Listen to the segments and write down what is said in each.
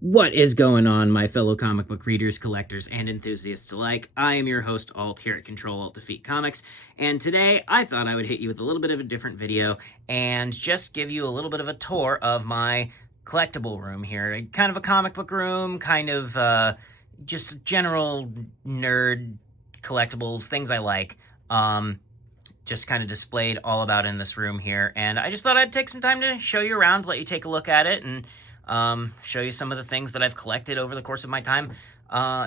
What is going on, my fellow comic book readers, collectors, and enthusiasts alike? I am your host, Alt, here at Control Alt Defeat Comics, and today I thought I would hit you with a little bit of a different video and just give you a little bit of a tour of my collectible room here. Kind of a comic book room, kind of just general nerd collectibles, things I like. Just kind of displayed all about in this room here, and I just thought I'd take some time to show you around, let you take a look at it, and show you some of the things that I've collected over the course of my time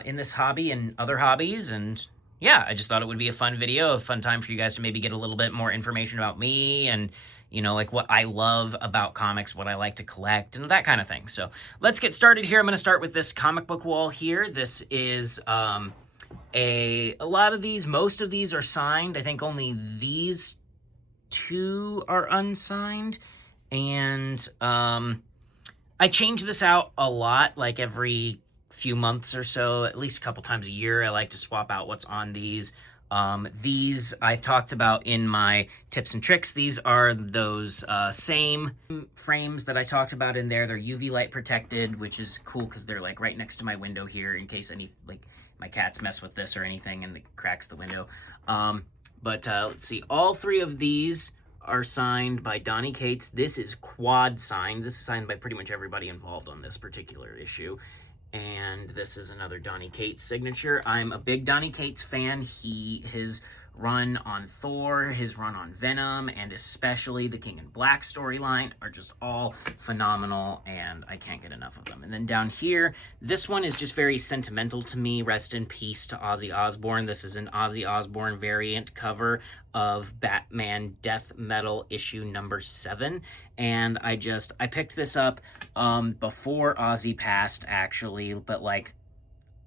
in this hobby and other hobbies. And yeah, I just thought it would be a fun video, a fun time for you guys to maybe get a little bit more information about me and, you know, like what I love about comics, what I like to collect, and that kind of thing. So let's get started here. I'm going to start with this comic book wall here. This is a lot of these, most of these are signed. I think only these two are unsigned. And I change this out a lot, like every few months or so, at least a couple times a year. I like to swap out what's on these. These I've talked about in my tips and tricks. These are those same frames that I talked about in there. They're UV light protected, which is cool because they're like right next to my window here in case any, like, my cats mess with this or anything and it cracks the window. Let's see, all three of these are signed by Donny Cates. This is quad signed. This is signed by pretty much everybody involved on this particular issue. And this is another Donny Cates signature. I'm a big Donny Cates fan. His run on Thor, his run on Venom, and especially the King in Black storyline are just all phenomenal, and I can't get enough of them. And then down here, this one is just very sentimental to me. Rest in peace to Ozzy Osbourne. This is an Ozzy Osbourne variant cover of Batman Death Metal issue number 7, and I picked this up before Ozzy passed, actually, but like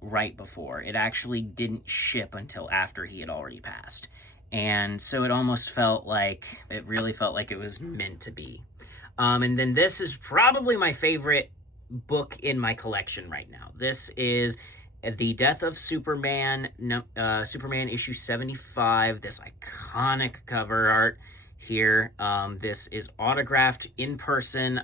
right before. It actually didn't ship until after he had already passed. And so it almost felt like, it really felt like it was meant to be. And then this is probably my favorite book in my collection right now. This is The Death of Superman, Superman issue 75, this iconic cover art here. This is autographed in person.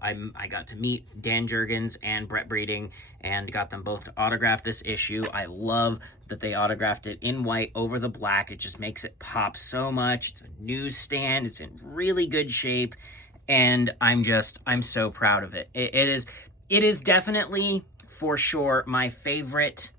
I got to meet Dan Jurgens and Brett Breeding and got them both to autograph this issue. I love that they autographed it in white over the black. It just makes it pop so much. It's a newsstand. It's in really good shape, and I'm so proud of it. It is definitely, for sure, my favorite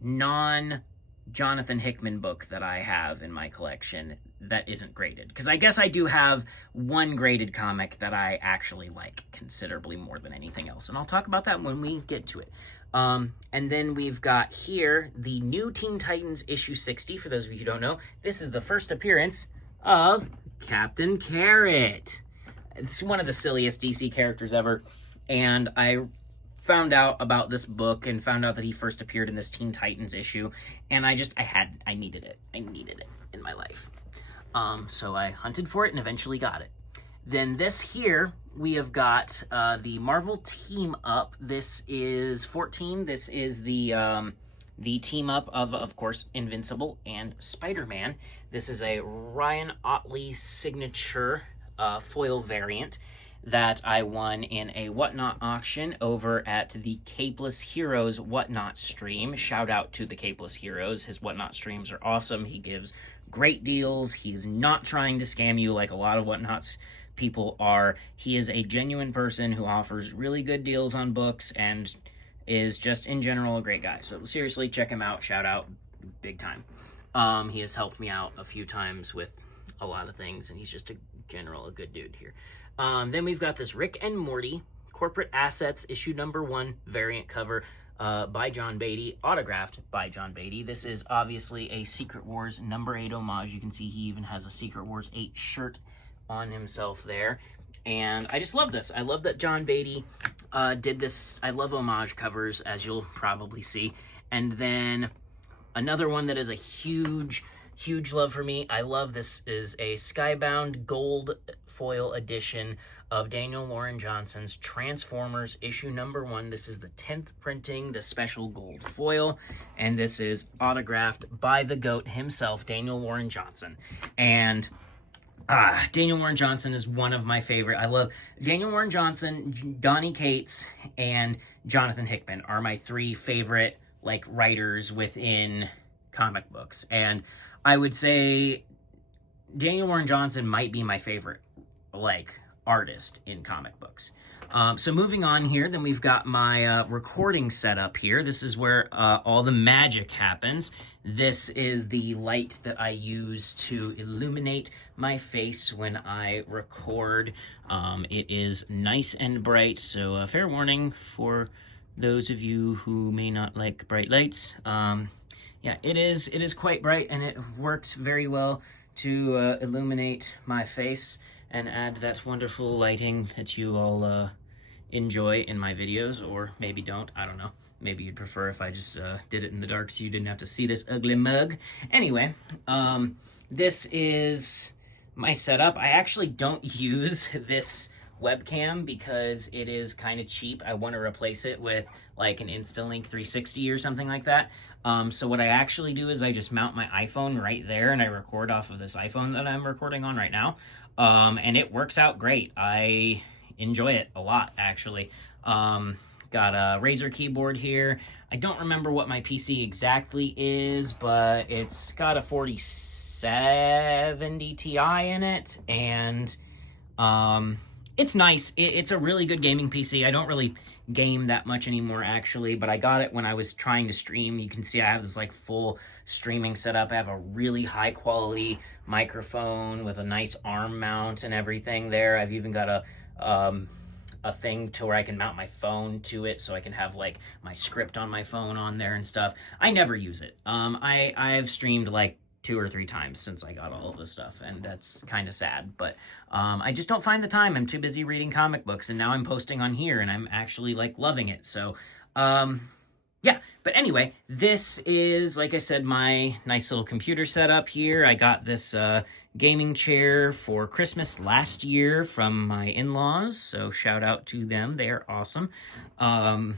non-Jonathan Hickman book that I have in my collection that isn't graded, because I guess I do have one graded comic that I actually like considerably more than anything else, and I'll talk about that when we get to it. And then we've got here the new Teen Titans issue 60. For those of you who don't know, this is the first appearance of Captain Carrot. It's one of the silliest DC characters ever, and I found out about this book and found out that he first appeared in this Teen Titans issue, and I needed it. I needed it in my life. So I hunted for it and eventually got it. Then this here, we have got the Marvel Team Up. This is 14. This is the team up of course, Invincible and Spider-Man. This is a Ryan Ottley signature foil variant that I won in a Whatnot auction over at the Capeless Heroes Whatnot stream. Shout out to the Capeless Heroes. His Whatnot streams are awesome. He gives great deals. He's not trying to scam you like a lot of Whatnots people are. He is a genuine person who offers really good deals on books and is just in general a great guy. So seriously, check him out. Shout out big time. He has helped me out a few times with a lot of things, and he's just a good dude here. Then we've got this Rick and Morty Corporate Assets issue number 1 variant cover by John Beatty, autographed by John Beatty. This is obviously a Secret Wars number 8 homage. You can see he even has a Secret Wars 8 shirt on himself there. And I just love this. I love that John Beatty did this. I love homage covers, as you'll probably see. And then another one that is a huge love for me. I love this is a Skybound gold foil edition of Daniel Warren Johnson's Transformers issue number 1. This is the 10th printing, the special gold foil, and this is autographed by the GOAT himself, Daniel Warren Johnson. And Daniel Warren Johnson is one of my favorite. I love Daniel Warren Johnson, Donny Cates, and Jonathan Hickman are my three favorite like writers within comic books. And I would say Daniel Warren Johnson might be my favorite like artist in comic books. So moving on here, then we've got my recording setup here. This is where all the magic happens. This is the light that I use to illuminate my face when I record. It is nice and bright, so fair warning for those of you who may not like bright lights. Yeah, it is quite bright, and it works very well to illuminate my face and add that wonderful lighting that you all enjoy in my videos, or maybe don't. I don't know. Maybe you'd prefer if I just did it in the dark so you didn't have to see this ugly mug. Anyway, this is my setup. I actually don't use this webcam because it is kind of cheap. I want to replace it with like an Instalink 360 or something like that. So what I actually do is I just mount my iPhone right there and I record off of this iPhone that I'm recording on right now. And it works out great. I enjoy it a lot, actually. Got a Razer keyboard here. I don't remember what my PC exactly is, but it's got a 4070 Ti in it, and it's nice. It's a really good gaming PC. I don't really game that much anymore, actually, but I got it when I was trying to stream. You can see I have this like full streaming setup. I have a really high quality microphone with a nice arm mount and everything there. I've even got a thing to where I can mount my phone to it so I can have like my script on my phone on there and stuff. I never use it. I've streamed like 2 or 3 times since I got all of this stuff, and that's kind of sad, but I just don't find the time. I'm too busy reading comic books, and now I'm posting on here and I'm actually like loving it. So yeah, but anyway, this is, like I said, my nice little computer setup here. I got this gaming chair for Christmas last year from my in-laws, so shout out to them. They are awesome. And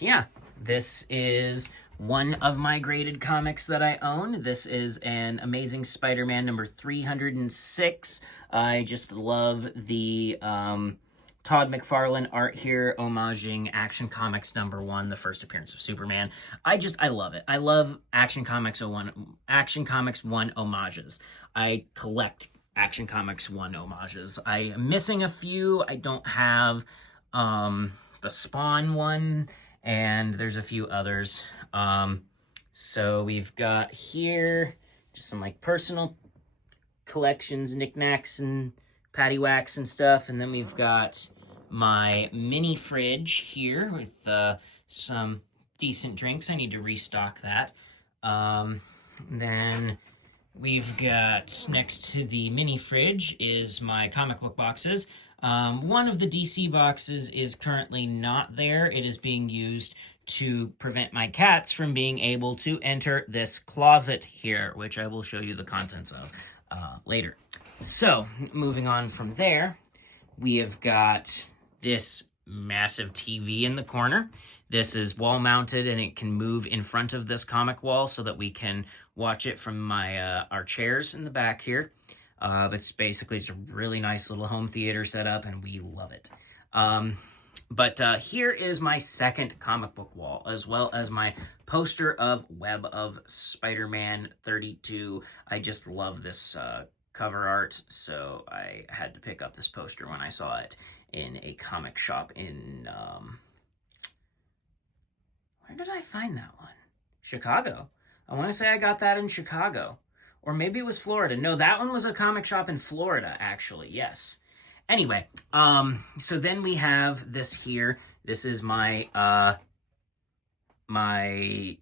yeah, this is one of my graded comics that I own. This is an Amazing Spider-Man number 306. I just love the Todd McFarlane art here, homaging Action Comics #1, the first appearance of Superman. I love it. I love Action Comics 1 homages. I collect Action Comics 1 homages. I am missing a few. I don't have the Spawn one, and there's a few others. So we've got here just some like personal collections, knickknacks and paddywhacks and stuff, and then we've got my mini fridge here with some decent drinks. I need to restock that. Then we've got, next to the mini fridge is my comic book boxes. One of the DC boxes is currently not there. It is being used to prevent my cats from being able to enter this closet here, which I will show you the contents of later. So, moving on from there, we have got this massive TV in the corner. This is wall mounted and it can move in front of this comic wall so that we can watch it from my our chairs in the back here. It's basically just a really nice little home theater setup, and we love it. But here is my second comic book wall, as well as my poster of Web of Spider-Man 32. I just love this cover art, so I had to pick up this poster when I saw it in a comic shop in, where did I find that one? Chicago. I want to say I got that in Chicago. Or maybe it was Florida. No, that one was a comic shop in Florida, actually, yes. Anyway, so then we have this here. This is my, my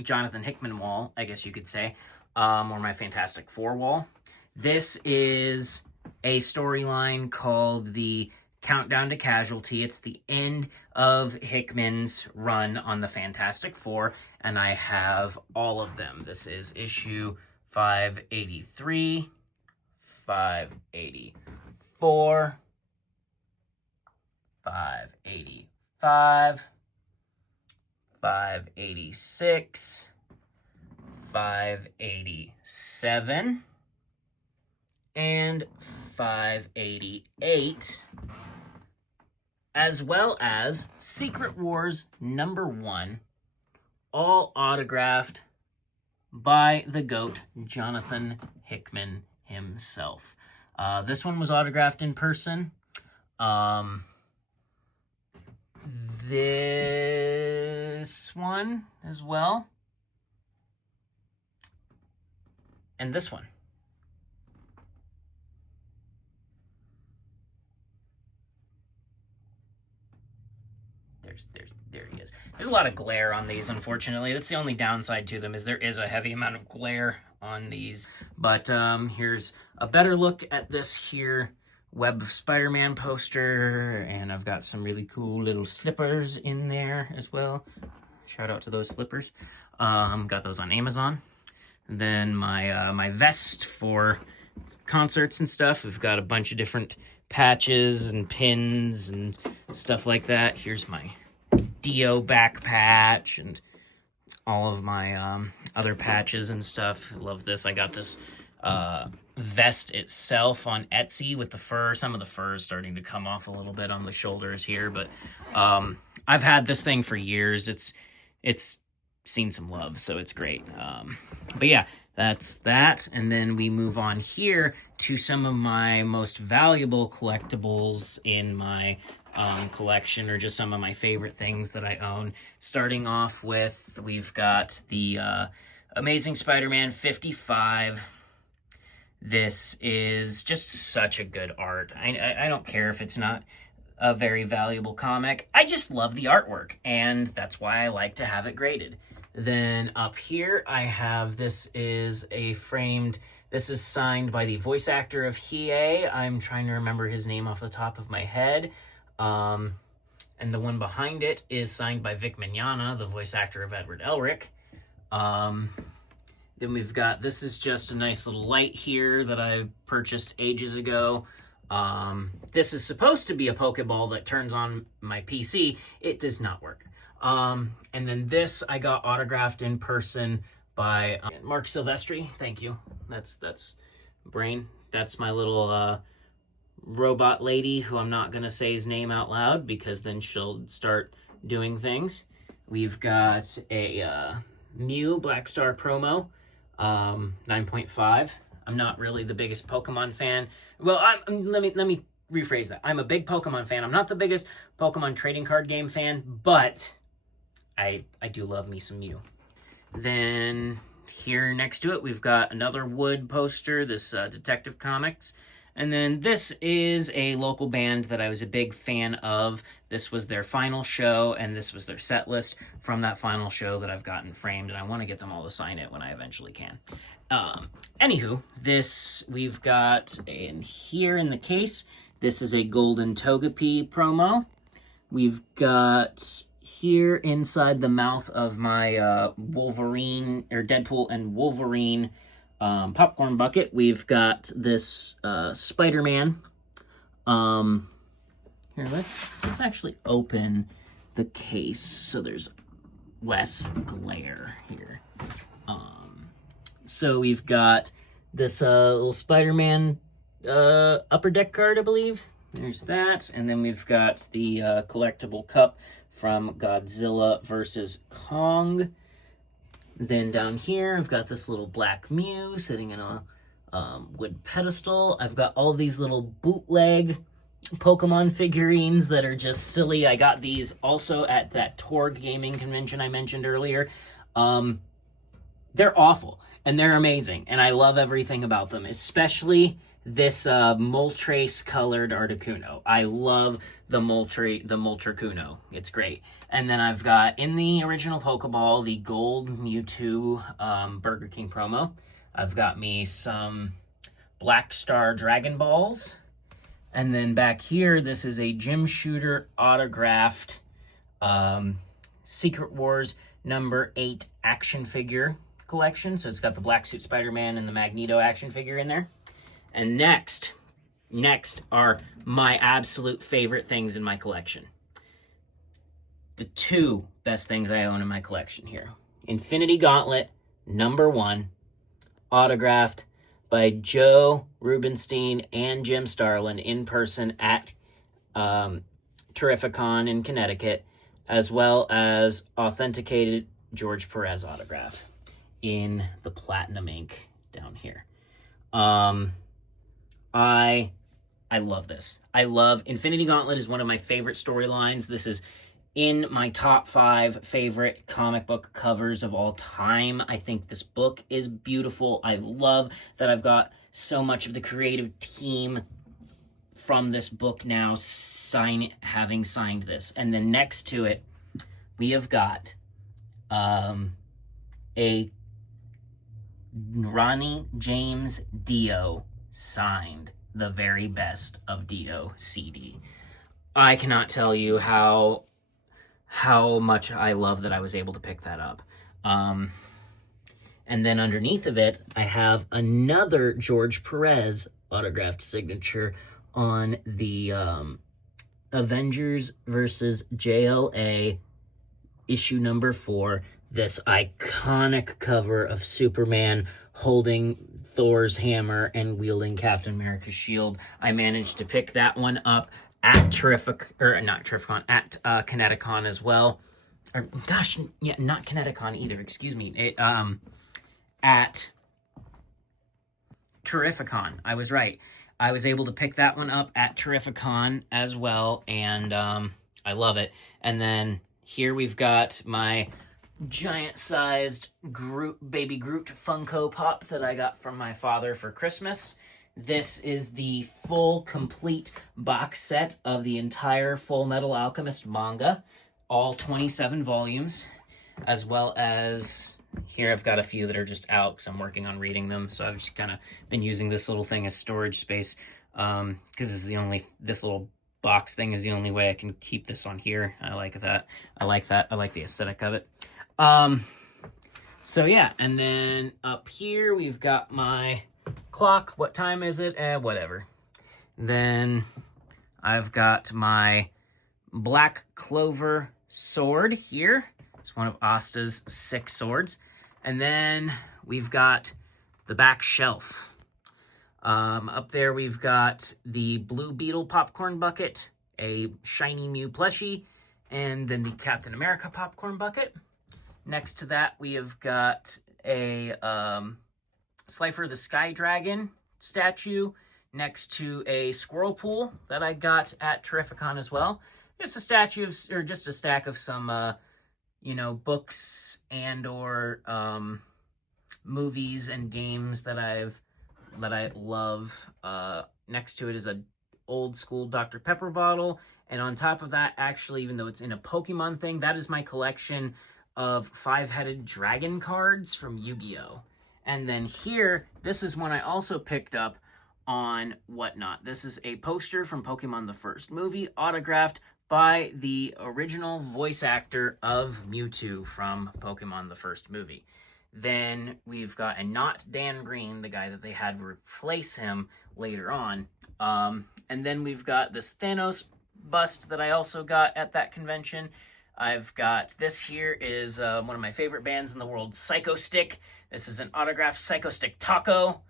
Jonathan Hickman wall, I guess you could say, or my Fantastic Four wall. This is a storyline called the Countdown to Casualty. It's the end of Hickman's run on the Fantastic Four, and I have all of them. This is issue 583, 584, 585, 586, 587 and 588, as well as Secret Wars #1, all autographed by the GOAT, Jonathan Hickman himself. This one was autographed in person. This one as well. And this one. There he is. There's a lot of glare on these, unfortunately. That's the only downside to them, is there is a heavy amount of glare on these. But here's a better look at this here Web of Spider-Man poster, and I've got some really cool little slippers in there as well. Shout out to those slippers. Got those on Amazon. And then my vest for concerts and stuff. We've got a bunch of different patches and pins and stuff like that. Here's my Dio back patch and all of my other patches and stuff. I love this. I got this vest itself on Etsy with the fur. Some of the fur is starting to come off a little bit on the shoulders here, but I've had this thing for years. It's seen some love, so it's great. But yeah, that's that. And then we move on here to some of my most valuable collectibles in my collection, or just some of my favorite things that I own. Starting off with, we've got the Amazing Spider-Man 55. This is just such a good art. I don't care if it's not a very valuable comic. I just love the artwork, and that's why I like to have it graded. Then up here, I have, this is signed by the voice actor of Hiei. I'm trying to remember his name off the top of my head. And the one behind it is signed by Vic Mignogna, the voice actor of Edward Elric. Then we've got, this is just a nice little light here that I purchased ages ago. This is supposed to be a Pokeball that turns on my PC. It does not work. And then this I got autographed in person by Mark Silvestri. Thank you. That's Brain. That's my little robot lady, who I'm not going to say his name out loud because then she'll start doing things. We've got a Mew Black Star promo, 9.5. I'm not really the biggest Pokemon fan. Well, let me rephrase that. I'm a big Pokemon fan. I'm not the biggest Pokemon trading card game fan, but I do love me some Mew. Then here next to it, we've got another Wood poster, this Detective Comics. And then this is a local band that I was a big fan of. This was their final show, and this was their set list from that final show that I've gotten framed, and I want to get them all to sign it when I eventually can. Anywho, this we've got in here in the case. This is a Golden Togepi promo. We've got here inside the mouth of my Wolverine, or Deadpool and Wolverine popcorn bucket, we've got this Spider-Man. Here, let's actually open the case so there's less glare here. So we've got this little Spider-Man upper deck card, I believe. There's that, and then we've got the collectible cup from Godzilla vs. Kong. Then down here, I've got this little black Mew sitting in a wood pedestal. I've got all these little bootleg Pokemon figurines that are just silly. I got these also at that Torg gaming convention I mentioned earlier. They're awful, and they're amazing, and I love everything about them, especially this Moltres colored Articuno. I love the Moltres It's great. And then I've got, in the original Pokeball, the Gold Mewtwo Burger King promo. I've got me some Black Star Dragon Balls. And then back here, this is a Jim Shooter autographed Secret Wars #8 action figure collection. So it's got the Black Suit Spider-Man and the Magneto action figure in there. And next are my absolute favorite things in my collection. The two best things I own in my collection here. Infinity Gauntlet #1, autographed by Joe Rubenstein and Jim Starlin in person at Terrificon in Connecticut, as well as authenticated George Perez autograph in the platinum ink down here. I love this. I love Infinity Gauntlet is one of my favorite storylines. This is in my top 5 favorite comic book covers of all time. I think this book is beautiful. I love that I've got so much of the creative team from this book now having signed this. And then next to it, we have got a Ronnie James Dio signed The Very Best of Dio CD. I cannot tell you how much I love that I was able to pick that up. And then underneath of it, I have another George Perez autographed signature on the Avengers versus JLA issue #4. This iconic cover of Superman holding Thor's hammer and wielding Captain America's shield. I managed to pick that one up at at Kineticon as well. Or gosh, yeah, not Kineticon either. Excuse me. At Terrificon. I was right. I was able to pick that one up at Terrificon as well, and I love it. And then here we've got my giant-sized Baby Groot Funko Pop that I got from my father for Christmas. This is the full, complete box set of the entire Full Metal Alchemist manga, all 27 volumes, as well as here I've got a few that are just out because I'm working on reading them, so I've just kind of been using this little thing as storage space because this little box thing is the only way I can keep this on here. I like that. I like the aesthetic of it. So yeah, and then up here we've got my clock. What time is it? Whatever. Then I've got my Black Clover sword here. It's one of Asta's 6 swords. And then we've got the back shelf. Up there we've got the Blue Beetle popcorn bucket, a shiny Mew plushie, and then the Captain America popcorn bucket. Next to that, we have got a Slifer the Sky Dragon statue next to a Squirrel Pool that I got at Terrificon as well. Just a statue of, or just a stack of some, books and or movies and games that I love. Next to it is a old school Dr. Pepper bottle, and on top of that, actually, even though it's in a Pokemon thing, that is my collection of 5-headed dragon cards from Yu-Gi-Oh! And then here, this is one I also picked up on Whatnot. This is a poster from Pokemon the First Movie, autographed by the original voice actor of Mewtwo from Pokemon the First Movie. Then we've got, and not Dan Green, the guy that they had replace him later on. And then we've got this Thanos bust that I also got at that convention. I've got, this here is one of my favorite bands in the world, Psycho Stick. This is an autographed Psycho Stick taco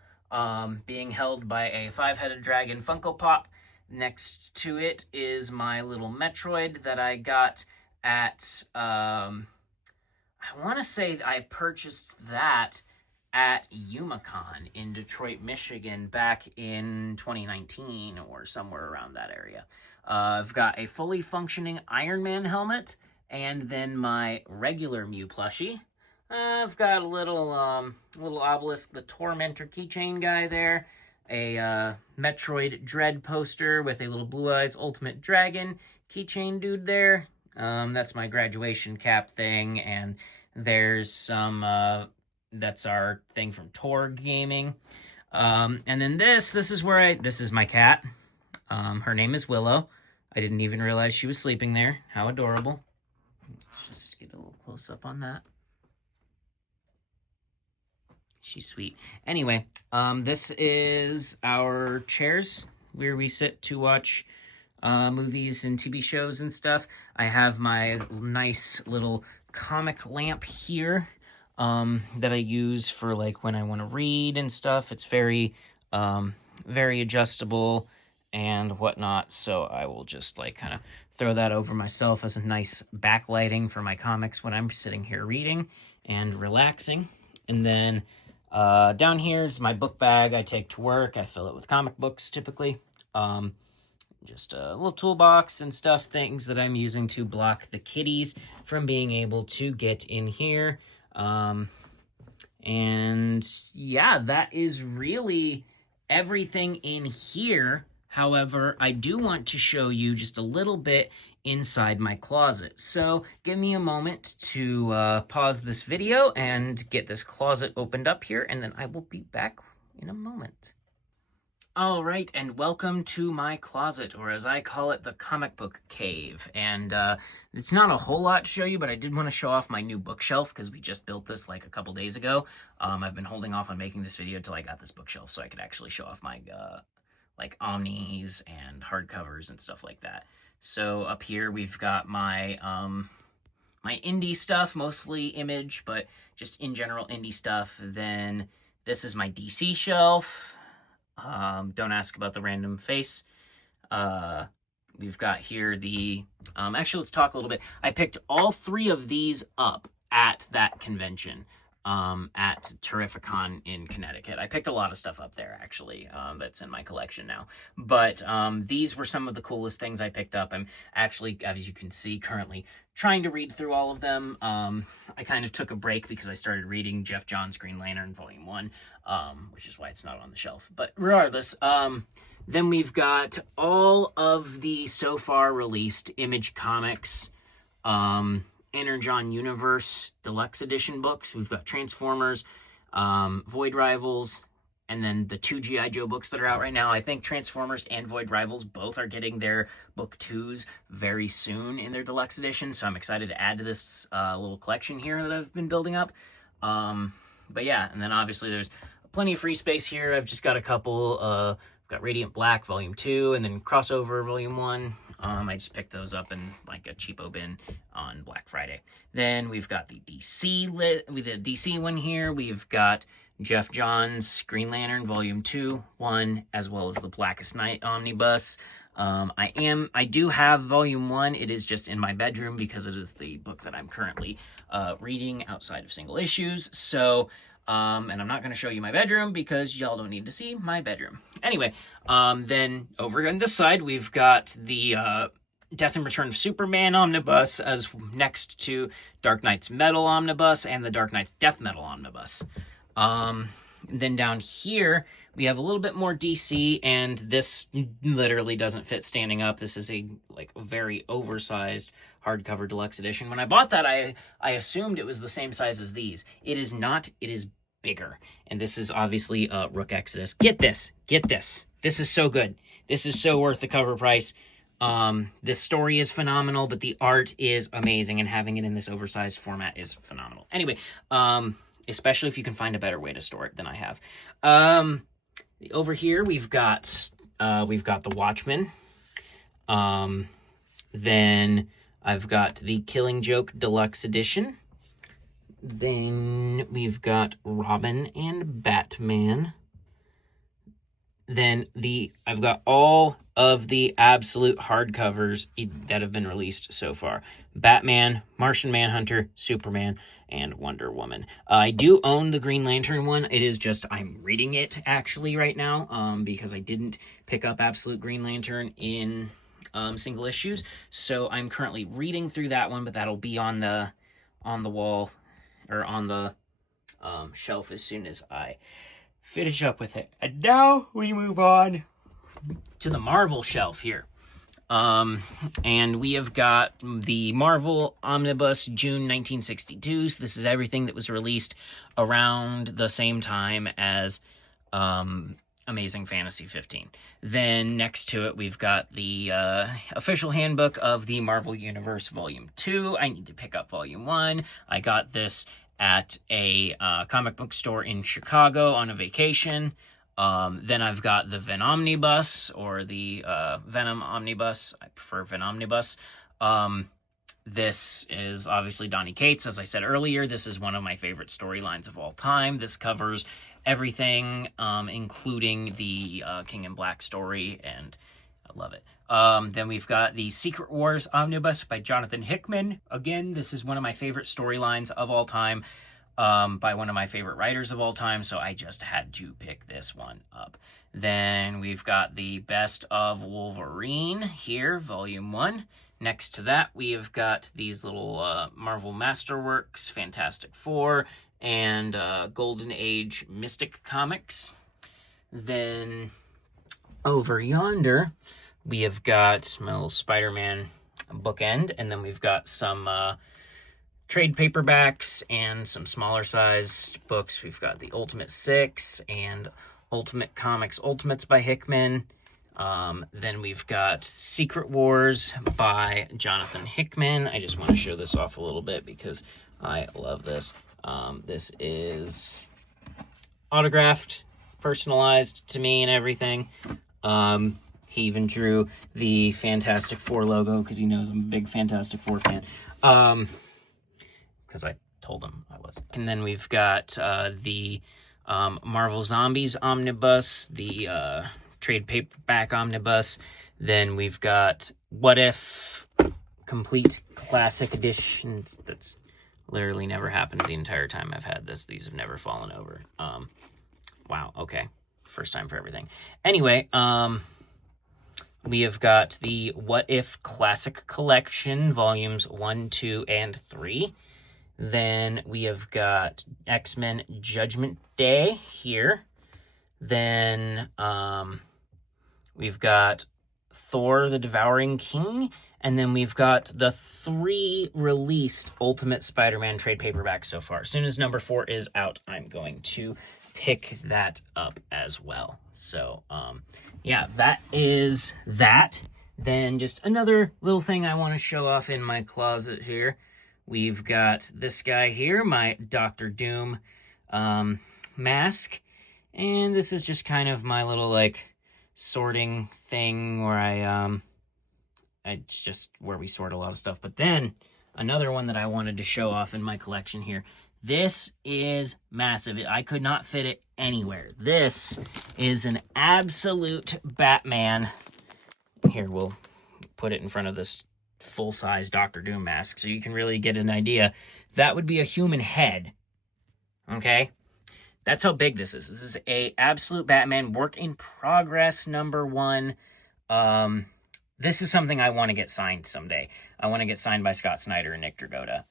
being held by a 5-headed dragon Funko Pop. Next to it is my little Metroid that I got at, I want to say I purchased that at YumaCon in Detroit, Michigan back in 2019 or somewhere around that area. I've got a fully functioning Iron Man helmet, and then my regular Mew plushie. I've got a little Obelisk the Tormentor keychain guy there, a Metroid Dread poster with a little Blue Eyes Ultimate Dragon keychain dude there. That's my graduation cap thing, and there's some, that's our thing from Torg Gaming. And then this is my cat. Her name is Willow. I didn't even realize she was sleeping there. How adorable. Let's just get a little close up on that. She's sweet. Anyway, this is our chairs where we sit to watch movies and TV shows and stuff. I have my nice little comic lamp here. that I use for like when I want to read and stuff. It's very, very adjustable and whatnot. So I will just like kind of throw that over myself as a nice backlighting for my comics when I'm sitting here reading and relaxing. And then down here is my book bag I take to work. I fill it with comic books typically. Just a little toolbox and stuff, things that I'm using to block the kitties from being able to get in here. And yeah, that is really everything in here. However, I do want to show you just a little bit inside my closet. So give me a moment to pause this video and get this closet opened up here, and then I will be back in a moment. All right, and welcome to my closet, or as I call it, the comic book cave. And it's not a whole lot to show you, but I did want to show off my new bookshelf because we just built this like a couple days ago. I've been holding off on making this video until I got this bookshelf so I could actually show off my like omnis and hardcovers and stuff like that. So up here we've got my my indie stuff, mostly Image, but just in general indie stuff. Then this is my DC shelf. Don't ask about the random face. We've got here the, actually let's talk a little bit. I picked all three of these up at that convention, at Terrificon in Connecticut. I picked a lot of stuff up there actually, that's in my collection now. But, these were some of the coolest things I picked up. I'm actually, as you can see, currently trying to read through all of them. I kind of took a break because I started reading Geoff Johns' Green Lantern Volume 1, which is why it's not on the shelf. But regardless, then we've got all of the so far released Image Comics, Energon Universe Deluxe Edition books. We've got Transformers, Void Rivals, and then the 2 G.I. Joe books that are out right now. I think Transformers and Void Rivals both are getting their book 2s very soon in their deluxe edition, so I'm excited to add to this little collection here that I've been building up. But yeah, and then obviously there's plenty of free space here. I've just got a couple. I've got Radiant Black Volume 2 and then Crossover Volume 1. I just picked those up in like a cheapo bin on Black Friday. Then we've got the DC one here. We've got Geoff Johns' Green Lantern Volume 2, 1, as well as the Blackest Night Omnibus. I do have Volume 1. It is just in my bedroom because it is the book that I'm currently reading outside of single issues. So, and I'm not going to show you my bedroom because y'all don't need to see my bedroom. Anyway, then over on this side, we've got the Death and Return of Superman Omnibus as next to Dark Knight's Metal Omnibus and the Dark Knight's Death Metal Omnibus. Then down here, we have a little bit more DC, and this literally doesn't fit standing up. This is a very oversized hardcover deluxe edition. When I bought that, I assumed it was the same size as these. It is not. It is bigger. And this is obviously Rook Exodus. Get this. Get this. This is so good. This is so worth the cover price. This story is phenomenal, but the art is amazing, and having it in this oversized format is phenomenal. Anyway, especially if you can find a better way to store it than I have. Over here we've got the Watchmen. Then I've got the Killing Joke Deluxe Edition. Then we've got Robin and Batman. Then I've got all of the absolute hardcovers that have been released so far. Batman, Martian Manhunter, Superman, and Wonder Woman. I do own the Green Lantern one. It is just, I'm reading it actually right now, because I didn't pick up Absolute Green Lantern in single issues. So I'm currently reading through that one, but that'll be on the wall, or on the shelf as soon as I finish up with it. And now we move on to the Marvel shelf here. And we have got the Marvel Omnibus June 1962. So this is everything that was released around the same time as Amazing Fantasy 15. Then next to it, we've got the official handbook of the Marvel Universe Volume 2. I need to pick up Volume 1. I got this at a comic book store in Chicago on a vacation. Then I've got the Venomnibus, or the Venom Omnibus. I prefer Venomnibus. This is obviously Donny Cates. As I said earlier, this is one of my favorite storylines of all time. This covers everything, including the King in Black story, and I love it. Then we've got the Secret Wars Omnibus by Jonathan Hickman. Again, this is one of my favorite storylines of all time, by one of my favorite writers of all time, so I just had to pick this one up. Then we've got the Best of Wolverine here, Volume 1. Next to that, we have got these little Marvel Masterworks, Fantastic Four, and Golden Age Mystic Comics. Then over yonder, we have got my little Spider-Man bookend, and then we've got some trade paperbacks and some smaller sized books. We've got the Ultimate Six and Ultimate Comics Ultimates by Hickman. Then we've got Secret Wars by Jonathan Hickman. I just want to show this off a little bit because I love this. This is autographed, personalized to me and everything. He even drew the Fantastic Four logo because he knows I'm a big Fantastic Four fan. Because I told him I was. And then we've got the Marvel Zombies Omnibus, the trade paperback omnibus. Then we've got What If Complete Classic Editions. That's literally never happened the entire time I've had this. These have never fallen over. Wow, okay. First time for everything. Anyway, we have got the What If Classic Collection, volumes 1, 2, and 3. Then we have got X-Men Judgment Day here. Then we've got Thor the Devouring King. And then we've got the 3 released Ultimate Spider-Man trade paperbacks so far. As soon as number 4 is out, I'm going to pick that up as well. So, yeah, that is that. Then just another little thing I want to show off in my closet here. We've got this guy here, my Doctor Doom mask. And this is just kind of my little, like, sorting thing where it's just where we sort a lot of stuff. But then another one that I wanted to show off in my collection here. This is massive. I could not fit it anywhere. This is an absolute Batman. Here, we'll put it in front of this full-size Doctor Doom mask so you can really get an idea. That would be a human head. Okay? That's how big this is. This is a absolute Batman work in progress #1. This is something I want to get signed someday. I want to get signed by Scott Snyder and Nick Dragotta.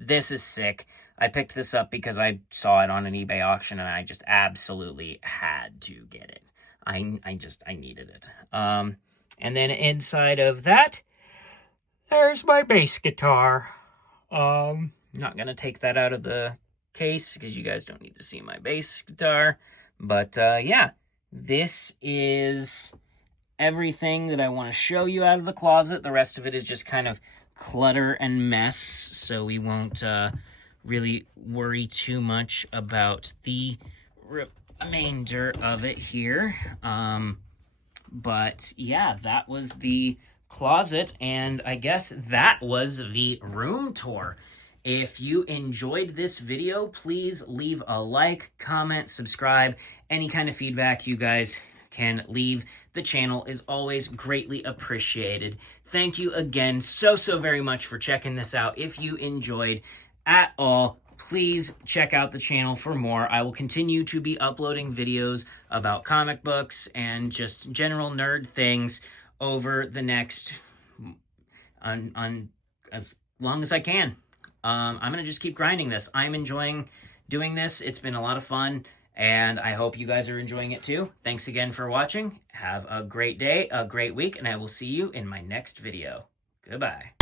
This is sick. I picked this up because I saw it on an eBay auction and I just absolutely had to get it. I needed it. And then inside of that, there's my bass guitar. Not gonna take that out of the case because you guys don't need to see my bass guitar. But yeah, this is everything that I want to show you out of the closet. The rest of it is just kind of clutter and mess, so we won't really worry too much about the remainder of it here. But yeah, that was the closet, and I guess that was the room tour. If you enjoyed this video, please leave a like, comment, subscribe. Any kind of feedback you guys can leave. The channel is always greatly appreciated. Thank you again so very much for checking this out. If you enjoyed at all, please check out the channel for more. I will continue to be uploading videos about comic books and just general nerd things over the next as long as I can. I'm going to just keep grinding this. I'm enjoying doing this. It's been a lot of fun, and I hope you guys are enjoying it too. Thanks again for watching. Have a great day, a great week, and I will see you in my next video. Goodbye.